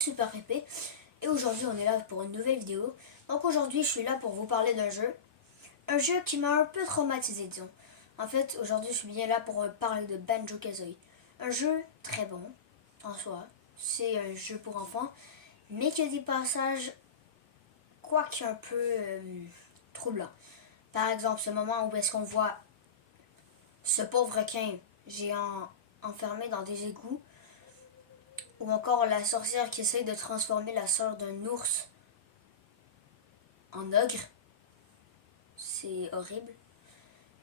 Super épais et aujourd'hui on est là pour une nouvelle vidéo. Donc aujourd'hui je suis là pour vous parler d'un jeu. Un jeu qui m'a un peu traumatisé, disons. En fait aujourd'hui je suis bien là pour parler de Banjo-Kazooie. Un jeu très bon en soi. C'est un jeu pour enfants mais qui a des passages quoique un peu troublants. Par exemple ce moment où est-ce qu'on voit ce pauvre requin géant enfermé dans des égouts. Ou encore la sorcière qui essaye de transformer la sœur d'un ours en ogre. C'est horrible.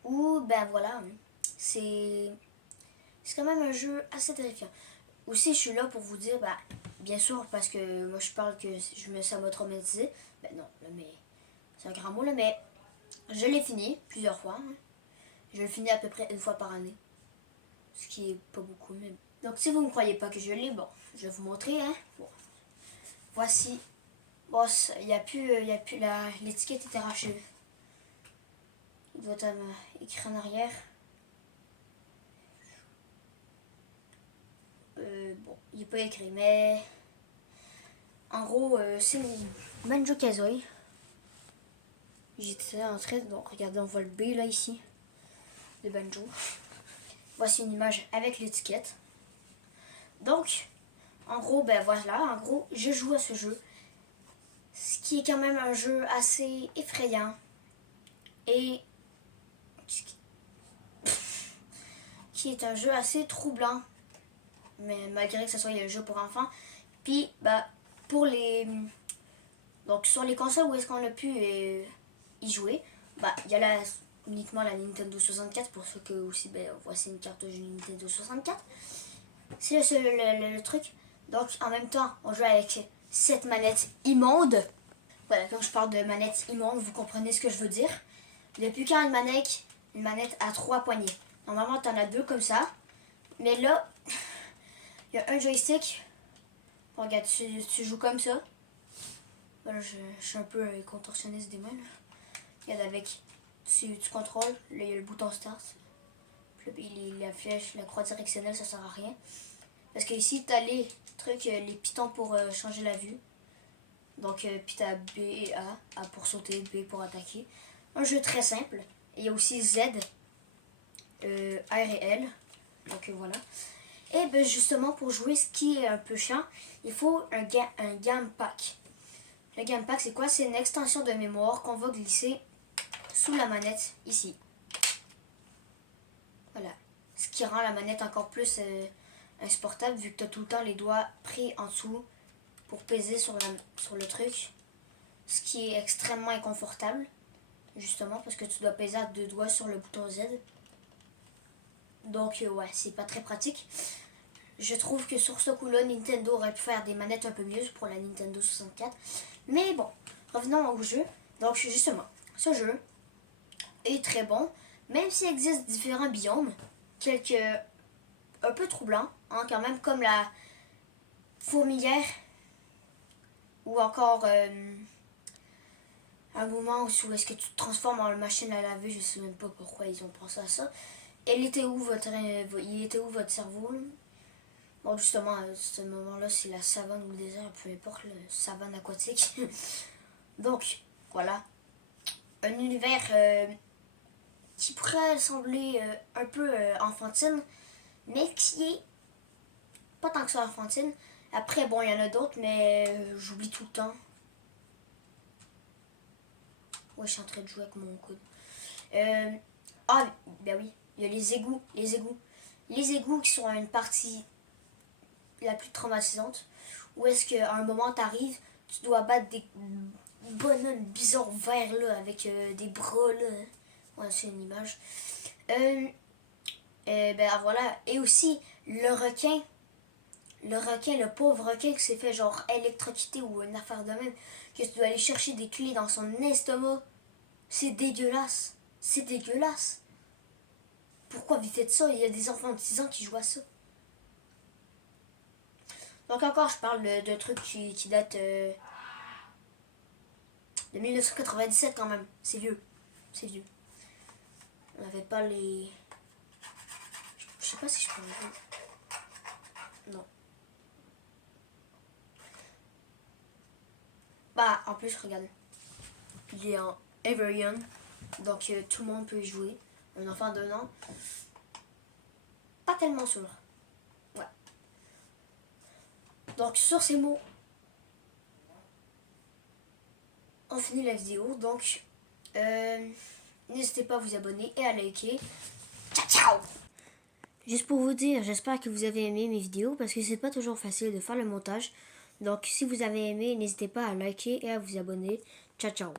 Ou ben voilà, c'est quand même un jeu assez terrifiant. Aussi je suis là pour vous dire, bah, bien sûr parce que moi je parle que ça m'a traumatisé. Ben non, là, mais c'est un grand mot là, mais je l'ai fini plusieurs fois. Je le finis à peu près une fois par année. Ce qui est pas beaucoup même. Donc si vous ne croyez pas que je l'ai, bon, je vais vous montrer. Bon. Voici. Bon, il n'y a plus, l'étiquette est arrachée. Il doit être écrit en arrière. Bon, il n'est pas écrit, mais en gros, c'est Banjo-Kazooie. J'étais en train de... Donc, regardez, on voit le B là, ici, de Banjo. Voici une image avec l'étiquette. Donc, en gros, ben voilà, en gros, je joue à ce jeu. Ce qui est quand même un jeu assez effrayant. Et qui est un jeu assez troublant. Mais malgré que ce soit un jeu pour enfants. Puis, bah, pour les... Donc, sur les consoles où est-ce qu'on a pu y jouer, bah, il y a uniquement la Nintendo 64, pour ceux que aussi, ben, voici une carte de jeu Nintendo 64. C'est le truc. Donc, en même temps, on joue avec cette manette immonde. Voilà, quand je parle de manette immonde, vous comprenez ce que je veux dire. Depuis quand une manette a 3 poignées. Normalement, tu en as 2 comme ça. Mais là, il y a un joystick. Bon, regarde, tu joues comme ça. Voilà, je suis un peu contorsionniste des mains. Là. Regarde, avec, tu contrôles. Là, il y a le bouton start. Puis la flèche, la croix directionnelle, ça sert à rien. Parce que ici, tu as les trucs, les pitons pour changer la vue. Donc, puis tu as B et A. A pour sauter, B pour attaquer. Un jeu très simple. Et il y a aussi Z, R et L. Donc, voilà. Et ben justement, pour jouer, ce qui est un peu chiant, il faut un game pack. Le game pack, c'est quoi? C'est une extension de mémoire qu'on va glisser sous la manette, ici. Voilà. Ce qui rend la manette encore plus insupportable, vu que tu as tout le temps les doigts pris en dessous pour peser sur le truc. Ce qui est extrêmement inconfortable, justement, parce que tu dois peser à 2 doigts sur le bouton Z. Donc, ouais, c'est pas très pratique. Je trouve que sur ce coup-là, Nintendo aurait pu faire des manettes un peu mieux pour la Nintendo 64. Mais bon, revenons au jeu. Donc justement, ce jeu est très bon, même s'il existe différents biomes, quelques un peu troublants, quand même, comme la fourmilière, ou encore un moment où est-ce que tu te transformes en machine à laver, je sais même pas pourquoi ils ont pensé à ça. Il était où votre cerveau? Bon, justement, à ce moment-là, c'est la savane ou le désert, peu importe, la savane aquatique. Donc, voilà. Un univers qui pourrait sembler un peu enfantine, mais qui est pas tant que ça enfantine. Après, bon, il y en a d'autres, mais j'oublie tout le temps. Ouais, je suis en train de jouer avec mon coude. Ah, ben oui, il y a les égouts. Les égouts qui sont une partie la plus traumatisante, où est-ce qu'à un moment t'arrives, tu dois battre des bonhommes bizarres verts là, avec des bras là. Ouais, c'est une image. Ben voilà. Et aussi le pauvre requin qui s'est fait genre électrocuter ou une affaire de même, que tu dois aller chercher des clés dans son estomac. C'est dégueulasse. C'est dégueulasse. Pourquoi vous faites ça? Il y a des enfants de 6 ans qui jouent à ça. Donc encore, je parle de trucs qui datent de 1997 quand même. C'est vieux. C'est vieux. On n'avait pas les... Je sais pas si je peux le voir. Non. Bah, en plus, regarde. Il est en Ever Young. Donc, tout le monde peut y jouer. Un enfant d'1 an. Pas tellement sûr. Ouais. Donc, sur ces mots, on finit la vidéo. Donc, n'hésitez pas à vous abonner et à liker. Ciao, ciao! Juste pour vous dire, j'espère que vous avez aimé mes vidéos parce que c'est pas toujours facile de faire le montage. Donc, si vous avez aimé, n'hésitez pas à liker et à vous abonner. Ciao, ciao!